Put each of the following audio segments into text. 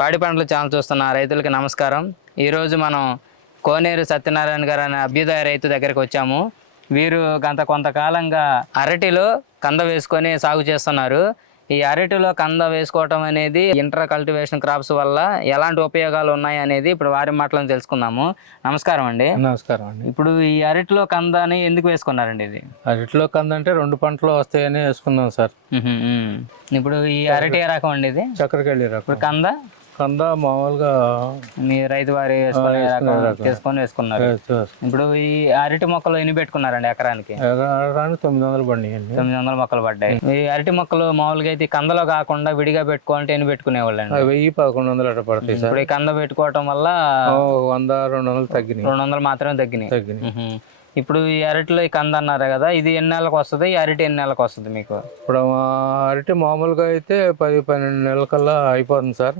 పాడి పంటల ఛానల్ చూస్తున్న రైతులకి నమస్కారం. ఈరోజు మనం కోనేరు సత్యనారాయణ గారు అనే అభ్యుదయ రైతు దగ్గరికి వచ్చాము. వీరు గత కొంతకాలంగా అరటిలో కంద వేసుకొని సాగు చేస్తున్నారు. ఈ అరటిలో కంద వేసుకోవటం అనేది ఇంటర్ కల్టివేషన్ క్రాప్స్ వల్ల ఎలాంటి ఉపయోగాలు ఉన్నాయి అనేది ఇప్పుడు వారి మాటలను తెలుసుకుందాము. నమస్కారం అండి. నమస్కారం అండి. ఇప్పుడు ఈ అరటిలో కందని ఎందుకు వేసుకున్నారండి ఇది? అరటిలో కందంటే రెండు పంటలు వస్తాయని వేసుకున్నాం సార్. ఇప్పుడు ఈ అరటి రకం అండి ఇది? చక్కెరకెళ్ళి రకం. కంద? కంద మామూలుగా మీ రైతు వారి. తీసుకొని వేసుకున్నారు. ఇప్పుడు ఈ అరటి మొక్కలు ఎన్ని పెట్టుకున్నారండి ఎకరానికి? ఎకరానికి తొమ్మిది వందలు పండియండి తొమ్మిది వందల మొక్కలు పడ్డాయి. ఈ అరటి మొక్కలు మామూలుగా అయితే కందలో కాకుండా విడిగా పెట్టుకోవాలంటే ఎన్ని పెట్టుకునేవాళ్ళండి? వెయ్యి పదకొండు వందలు అట్లా పడతాయి ఇప్పుడు ఈ కంద పెట్టుకోవటం వల్ల వంద రెండు వందలు తగ్గినాయి. రెండు వందలు మాత్రమే తగ్గినాయి. తగ్గినాయి. ఇప్పుడు ఈ అరటిలో ఈ కంద అన్నారు కదా ఇది ఎన్ని నెలలకు వస్తుంది? ఈ అరటి ఎన్ని నెలలకు వస్తుంది మీకు? ఇప్పుడు మా అరటి మామూలుగా అయితే పది పన్నెండు నెలల కల్లా అయిపోతుంది సార్.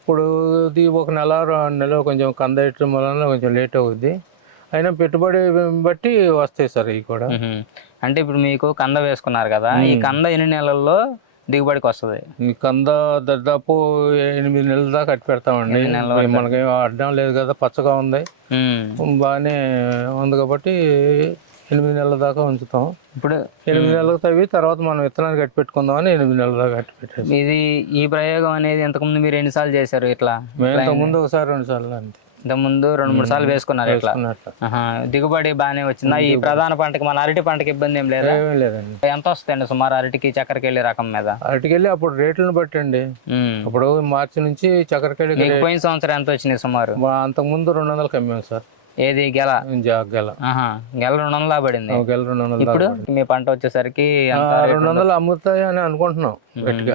ఇప్పుడు ఇది ఒక నెల రెండు నెలలు కొంచెం కంద ఇట్టడం వలన కొంచెం లేట్ అవుద్ది. అయినా పెట్టుబడి బట్టి వస్తాయి సార్ ఇవి కూడా. అంటే ఇప్పుడు మీకు కంద వేసుకున్నారు కదా ఈ కంద ఎన్ని నెలల్లో దిగుబడికి వస్తుంది. ఈ కంద దాదాపు ఎనిమిది నెలల దాకా కట్టి పెడతామండి. మనకి అడ్డం లేదు కదా పచ్చగా ఉంది. బాగానే ఉంది కాబట్టి ఎనిమిది నెలల దాకా ఉంచుతాం. ఇప్పుడు ఎనిమిది నెలలకు తవ్వి తర్వాత మనం విత్తనాలు కట్టి పెట్టుకుందామని ఎనిమిది నెలల దాకా కట్టి పెట్టేసి. ఇది ఈ ప్రయోగం అనేది ఇంతకుముందు మీరు ఎన్నిసార్లు చేశారు ఇట్లా? మేము ఇంతకుముందు ఒకసారి రెండు సార్లు అంతే. ఇంతకుముందు రెండు మూడు సార్లు వేసుకున్నారు ఇట్లా. దిగుబడి బాగానే వచ్చిందా? ఈ ప్రధాన పంటకి మన అరటి పంటకి ఇబ్బంది ఏం లేదా? లేదండి. ఎంత వస్తుందండి సుమారు అరటికి చక్కెరకెళ్ళి రకం మీద? అరటికెళ్ళి అప్పుడు రేట్లను బట్టి అండి. ఉమ్. అప్పుడు మార్చి నుంచి చక్కెరకెళ్ళి పోయిన సంవత్సరం ఎంత వచ్చినాయి సుమారు? అంతకుముందు రెండు వందలు కమ్మాం సార్. ఏది గెల? ఆహా గెల రెండు వందల పడింది గెల రెండు వందలు ఇప్పుడు మీ పంట వచ్చేసరికి రెండు వందలు అమ్ముతాయి అని అనుకుంటున్నాం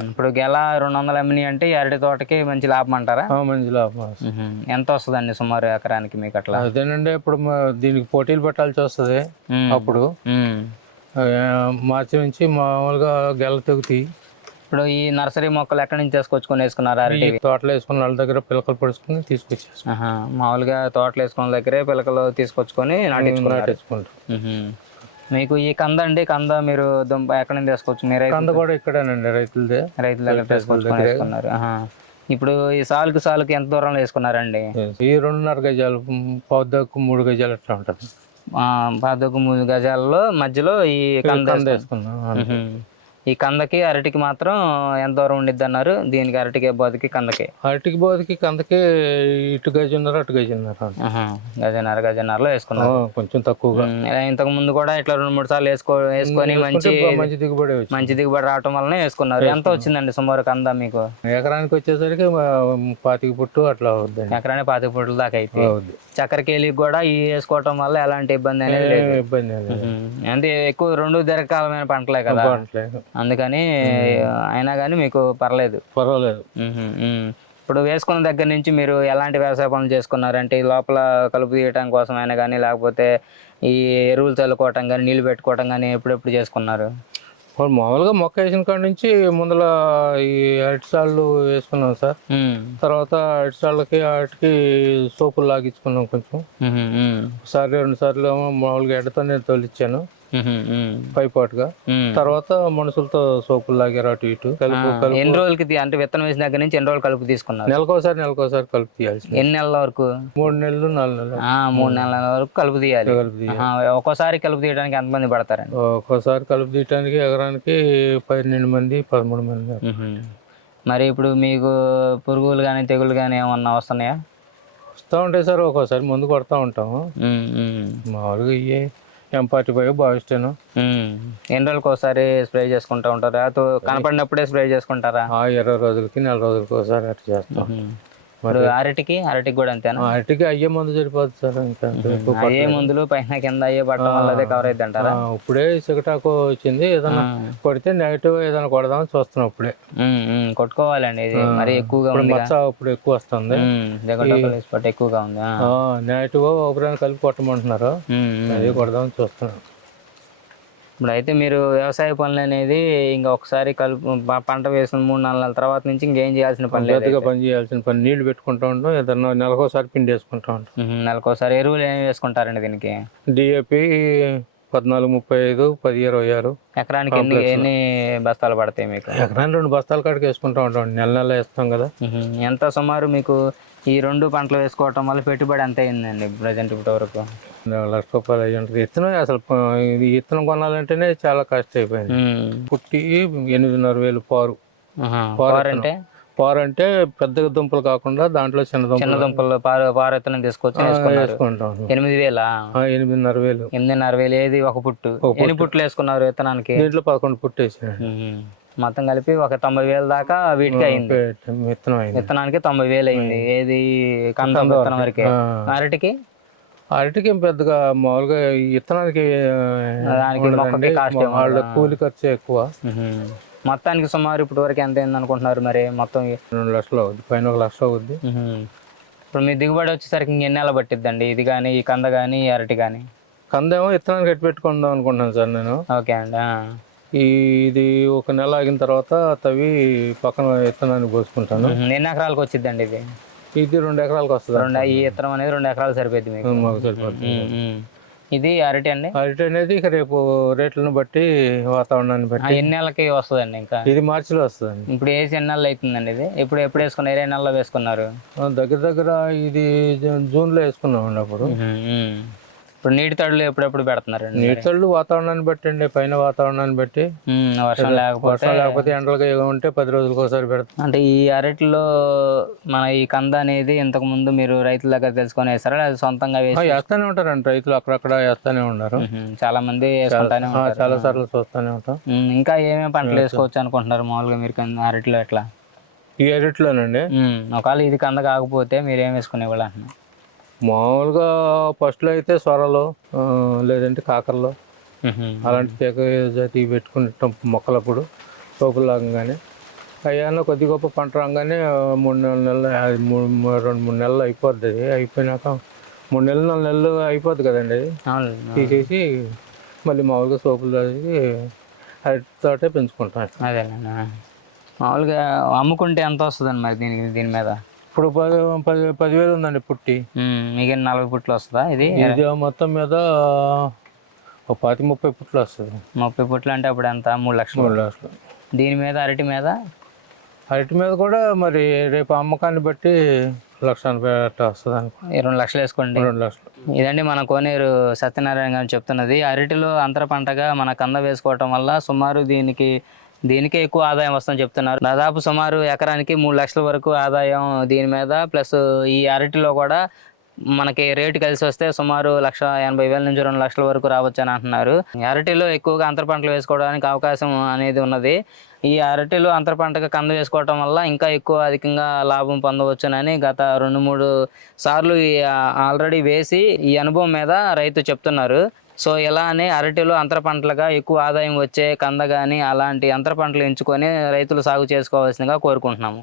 ఇప్పుడు గెల రెండు వందల అమ్మిని అంటే అరటి తోటకి మంచి లాభం అంటారా? మంచి లాభం. ఎంత వస్తుందండి సుమారు ఎకరానికి మీకు అట్లా? అదేనండి ఇప్పుడు దీనికి పోటీలు పెట్టాల్సి వస్తుంది. అప్పుడు. మార్చి నుంచి మామూలుగా గెల తెగుతాయి ఇప్పుడు ఈ నర్సరీ మొక్కలు ఎక్కడి నుంచి తీసుకొచ్చుకొని వేసుకున్నారు అరటి తోటలో వేసుకున్న వాళ్ళ దగ్గర పిలకలు పడుచుకుని తీసుకొచ్చేసుకుంటాం ఆహా. మామూలుగా తోటలు వేసుకున్న దగ్గరే పిలకలు తీసుకొచ్చుకొని. మీకు ఈ కంద అండి కంద మీరు దుంప ఎక్కడి నుంచి తీసుకోవచ్చు మీరు కంద కూడా ఇక్కడేనండి రైతులదే. రైతుల దగ్గర తీసుకొచ్చుకొని వేసుకున్నారు. ఇప్పుడు ఈ సాలుకు సాలుకు ఎంత దూరంలో వేసుకున్నారండి? ఈ రెండున్నర గజాలు పౌద్దకు మూడు గజాలు అట్లా ఉంటుంది. ఆ, పాదకు మూడు గజాలలో మధ్యలో ఈ కంద వేసుకున్నాం. ఈ కందకి అరటికి మాత్రం ఎంత దూరం ఉండిద్ది అన్నారు దీనికి అరటికి బోధకి కందకి. అరటికి బోధకి కందకి ఇటు గజన్నర అటు గజన్నర. గజన్నర గజన్నరలో వేసుకున్నారు. ఆ, కొంచెం తక్కువగా. ఇంతకు ముందు కూడా ఇట్లా రెండు మూడు సార్లు వేసుకో వేసుకొని మంచి మంచి దిగుబడి మంచి దిగుబడి రావటం వలన వేసుకున్నారు. ఎంత వచ్చిందండి సుమారు కంద మీకు? ఎకరానికి వచ్చేసరికి పాతిక పుట్టు అట్లా అవుద్దండి. ఎకరానికి పాతిక పుట్ల దాకా అయితే. అవుద్ది. చక్కెరకేలికి కూడా ఈ వేసుకోవటం వల్ల ఎలాంటి ఇబ్బంది అనేది ఇబ్బంది అంటే ఎక్కువ రెండు దీర్ఘకాలమైన పంటలే కదా. పర్లేదు. అందుకని అయినా కానీ మీకు పర్లేదు. పర్వాలేదు. ఇప్పుడు వేసుకున్న దగ్గర నుంచి మీరు ఎలాంటి వ్యవసాయ పనులు చేసుకున్నారంటే ఈ లోపల కలుపు తీయటం కోసం అయినా కానీ లేకపోతే ఈ ఎరువులు చల్లుకోవటం కానీ నీళ్ళు పెట్టుకోవటం కానీ ఎప్పుడెప్పుడు చేసుకున్నారు? ఇప్పుడు మామూలుగా మొక్క వేసిన కాడ నుంచి ముందల ఈ అరటి సాళ్ళు వేసుకున్నాం సార్. తర్వాత అరటి సాళ్ళకి వాటికి సోపులు లాగించుకున్నాం కొంచెం. ఒకసారి రెండు సార్లు మామూలుగా ఎడతో నేను తోలిచ్చాను. పైపాటుగా. తర్వాత మనుషులతో సోపులు లాగారు అటు ఇటు. కలుపు కలుపు. ఎన్ని రోజులకి అంటే విత్తనం వేసిన దగ్గర నుంచి ఎన్ని రోజులు కలుపు తీసుకున్నారు? నెలకోసారి నెలకోసారి కలుపు తీయాల్సింది. ఎన్ని నెలల వరకు? మూడు నెలలు నాలుగు నెలలు. మూడు నెలల వరకు కలుపు తీయాలి. కలుపు తీయాలి. ఒక్కోసారి కలుపు తీయడానికి ఎంతమంది పడతారండి? ఒక్కోసారి కలుపు తీయటానికి ఎకరానికి పన్నెండు మంది పదమూడు మంది. మరి ఇప్పుడు మీకు పురుగులు కానీ తెగులు కానీ ఏమన్నా వస్తున్నాయా? వస్తూ ఉంటాయి సార్ ఒక్కోసారి ముందు కొడతా ఉంటాము. మామూలుగా ఇవి ఎం ఫార్టీ ఫైవ్ భావిస్తాను. ఎన్ని రోజులకు ఒకసారి స్ప్రే చేసుకుంటా ఉంటారా కనపడినప్పుడే స్ప్రే చేసుకుంటారా ఇరవై రోజులకి నెల రోజులకి ఒకసారి అట్లా చేస్తాం. ఇప్పుడు అరటికి అరటికి కూడా అంతేనా? అరటికి అయ్యే మందు సరిపోతుంది సార్ ఇంకా. అయ్యే మందులు పైన కింద అయ్యే పట్టడం వల్ల అదే కవర్ అయింది అంటారా? ఇప్పుడే సిగటాకు వచ్చింది. ఏదైనా కొడితే నెగిటివ్ ఏదైనా కొడదామని చూస్తున్నాం ఇప్పుడే. కొట్టుకోవాలండి ఇది. మరి ఎక్కువగా ఉంది మచ్చ ఇప్పుడు ఎక్కువ వస్తుంది. ఎక్కువగా ఉంది. నెగిటివ్ ఒకరిని కలిపి కొట్టమంటున్నారు. అది కొడదామని చూస్తున్నాం. ఇప్పుడు అయితే మీరు వ్యవసాయ పనులు అనేది ఇంకా ఒకసారి కలుపు పంట వేసిన మూడు నాలుగు నెలల తర్వాత నుంచి ఇంకేం చేయాల్సిన పని లేదు పెద్దగా పని చేయాల్సిన పని నీళ్ళు పెట్టుకుంటా ఉంటాం ఏదన్నా నెలకోసారి పిండి వేసుకుంటా ఉంటాం. నెలకోసారి ఎరువులు ఏమి వేసుకుంటారండి దీనికి? డిఏపి పద్నాలుగు ముప్పై ఐదు పది ఇరవై ఆరు. ఎకరానికి ఎన్ని ఎన్ని బస్తాలు పడతాయి మీకు? ఎకరాన్ని రెండు బస్తాల కాడికి వేసుకుంటా ఉంటాం నెల నెల వేస్తాం కదా. ఎంత సుమారు మీకు ఈ రెండు పంటలు వేసుకోవటం వల్ల పెట్టుబడి ఎంత అయిందండి ప్రజెంట్ ఇప్పటి వరకు? లక్ష రూపాయలు అయ్యి ఉంటుంది. విత్తనం అసలు ఇది విత్తనం కొనాలంటేనే చాలా కష్టం అయిపోయింది పుట్టి ఎనిమిదిన్నర వేలు పారు. పారు అంటే? పారు అంటే పెద్ద దుంపలు కాకుండా దాంట్లో చిన్న చిన్న దుంపలు దుంపలు పారు పారెత్తనం తీసుకొచ్చి ఎనిమిది వేలా? ఎనిమిదిన్నర వేలు. ఎనిమిదిన్నర వేలు ఏది? ఒక పుట్టు. ఎన్ని పుట్లు వేసుకున్నారు విత్తనానికి? దీంట్లో పదకొండు పుట్టేసాడు మ్మ్. మొత్తం కలిపి ఒక తొంభై వేల దాకా వీటికి అయింది. విత్తనం అయింది. విత్తనానికి తొంభై వేలు అయింది. ఏది? కంద విత్తనం వరకే. అరటికి? అరటికి పెద్దగా మామూలుగా విత్తనానికి వాళ్ళ కూలి ఖర్చు ఎక్కువ. మొత్తానికి సుమారు ఇప్పటి వరకు ఎంత అయింది అనుకుంటున్నారు మరి? మొత్తం రెండు లక్షలు అవుద్ది. పైన ఒక లక్ష అవుద్ది. ఇప్పుడు మీ దిగుబడి వచ్చేసరికి ఇంకెన్ని నెలలు పట్టిద్దండి? ఇది కానీ ఈ కంద కానీ అరటి కానీ కందేమో విత్తనానికి కట్టి పెట్టుకుందాం అనుకుంటున్నాను సార్ నేను. ఓకే అండి ఇది ఒక నెల ఆగిన తర్వాత తవి పక్కన విత్తనాన్ని పోసుకుంటాను. ఎన్ని ఎకరాలకు వచ్చిద్దండి ఇది? ఇది రెండు ఎకరాలకు వస్తుంది. రెండు ఈ విత్తనం అనేది రెండు ఎకరాలు సరిపోద్ది మీకు. మాకు సరిపోతుంది. ఇది అరటి అండి? అరటి అనేది ఇక రేపు రేట్లను బట్టి వాతావరణాన్ని బట్టి. ఎన్ని నెలలకి వస్తుందండి ఇంకా? ఇది మార్చిలో వస్తుందండి. ఇప్పుడు వేసి ఎన్ని నెలలు అవుతుందండి ఇది? ఇప్పుడు ఎప్పుడు వేసుకున్నారు? ఏ నెలలో వేసుకున్నారు? దగ్గర దగ్గర ఇది జూన్లో వేసుకున్నామండి అప్పుడు. ఇప్పుడు నీటి తడులు ఎప్పుడెప్పుడు పెడుతున్నారండి నీళ్ళు వాతావరణాన్ని బట్టి అండి పైన వాతావరణాన్ని బట్టి. వర్షం లేకపోతే వర్షం లేకపోతే ఎండలుగా ఉంటే పది రోజులకు ఒకసారి పెడతాం అంటే ఈ అరటిలో మన ఈ కంద అనేది ఇంతకు ముందు మీరు రైతుల దగ్గర తెలుసుకొని వేస్తారా లేదా సొంతంగా వేస్తానే ఉంటారండి రైతులు అక్కడక్కడ వేస్తానే ఉన్నారు. చాలా మంది వేసుకుంటానే చాలా సార్లు చూస్తానే ఉంటాం. ఇంకా ఏమేమి పంటలు వేసుకోవచ్చు అనుకుంటున్నారు మామూలుగా మీరు కంద అరటిలో ఎట్లా ఈ అరటిలోనండి. ఒకవేళ ఇది కంద కాకపోతే మీరు ఏం వేసుకునేవాళ్ళు అంటున్నారు మామూలుగా ఫస్ట్లో అయితే సొరలు లేదంటే కాకరలు. అలాంటి తీగ జాతి పెట్టుకుంటాం మొక్కలప్పుడు సోపులు లాగానే అయ్యాన కొద్ది గొప్ప పంట రాగానే మూడు నాలుగు నెలలు అది మూడు- రెండు మూడు నెలలు అయిపోద్ది అది అయిపోయినాక మూడు నెలలు నాలుగు నెలలు అయిపోద్ది కదండి అది. తీసేసి మళ్ళీ మామూలుగా సోపులు అది అరటి తోటే పెంచుకుంటాం ఆ. మామూలుగా అమ్ముకుంటే ఎంత వస్తుందండి మరి దీనికి దీని మీద ఇప్పుడు పది పది పదివేలు ఉందండి పుట్టి. మిగిలిన నలభై పుట్లు వస్తుందా ఇది? ఇది మొత్తం మీద ఒక పాతి ముప్పై పుట్లు వస్తుంది. ముప్పై పుట్లు అంటే అప్పుడు ఎంత? మూడు లక్షలు. మూడు లక్షలు. దీని మీద అరటి మీద? అరటి మీద కూడా మరి రేపు అమ్మకాన్ని బట్టి లక్ష ఎనభై అట్లా వస్తుంది అనుకో రెండు లక్షలు వేసుకోండి. రెండు లక్షలు. ఇదండి మన కోనేరు సత్యనారాయణ గారు చెప్తున్నది. అరటిలో అంతర పంటగా మన కంద వేసుకోవటం వల్ల సుమారు దీనికి దీనికే ఎక్కువ ఆదాయం వస్తుందని చెప్తున్నారు. దాదాపు సుమారు ఎకరానికి మూడు లక్షల వరకు ఆదాయం దీని మీద. ప్లస్ ఈ అరటిలో కూడా మనకి రేటు కలిసి వస్తే సుమారు లక్ష ఎనభై వేల నుంచి రెండు లక్షల వరకు రావచ్చు అని అంటున్నారు. అరటిలో ఎక్కువగా అంతర పంటలు వేసుకోవడానికి అవకాశం అనేది ఉన్నది. ఈ అరటిలో అంతర పంటగా కంద వేసుకోవటం వల్ల ఇంకా ఎక్కువ అధికంగా లాభం పొందవచ్చునని గత రెండు మూడు సార్లు ఈ ఆల్రెడీ వేసి ఈ అనుభవం మీద రైతు చెప్తున్నారు. సో ఇలానే అరటిలో అంతర పంటలుగా ఎక్కువ ఆదాయం వచ్చే కంద కానీ అలాంటి అంతర పంటలు ఎంచుకొని రైతులు సాగు చేసుకోవాల్సిందిగా కోరుకుంటున్నాము.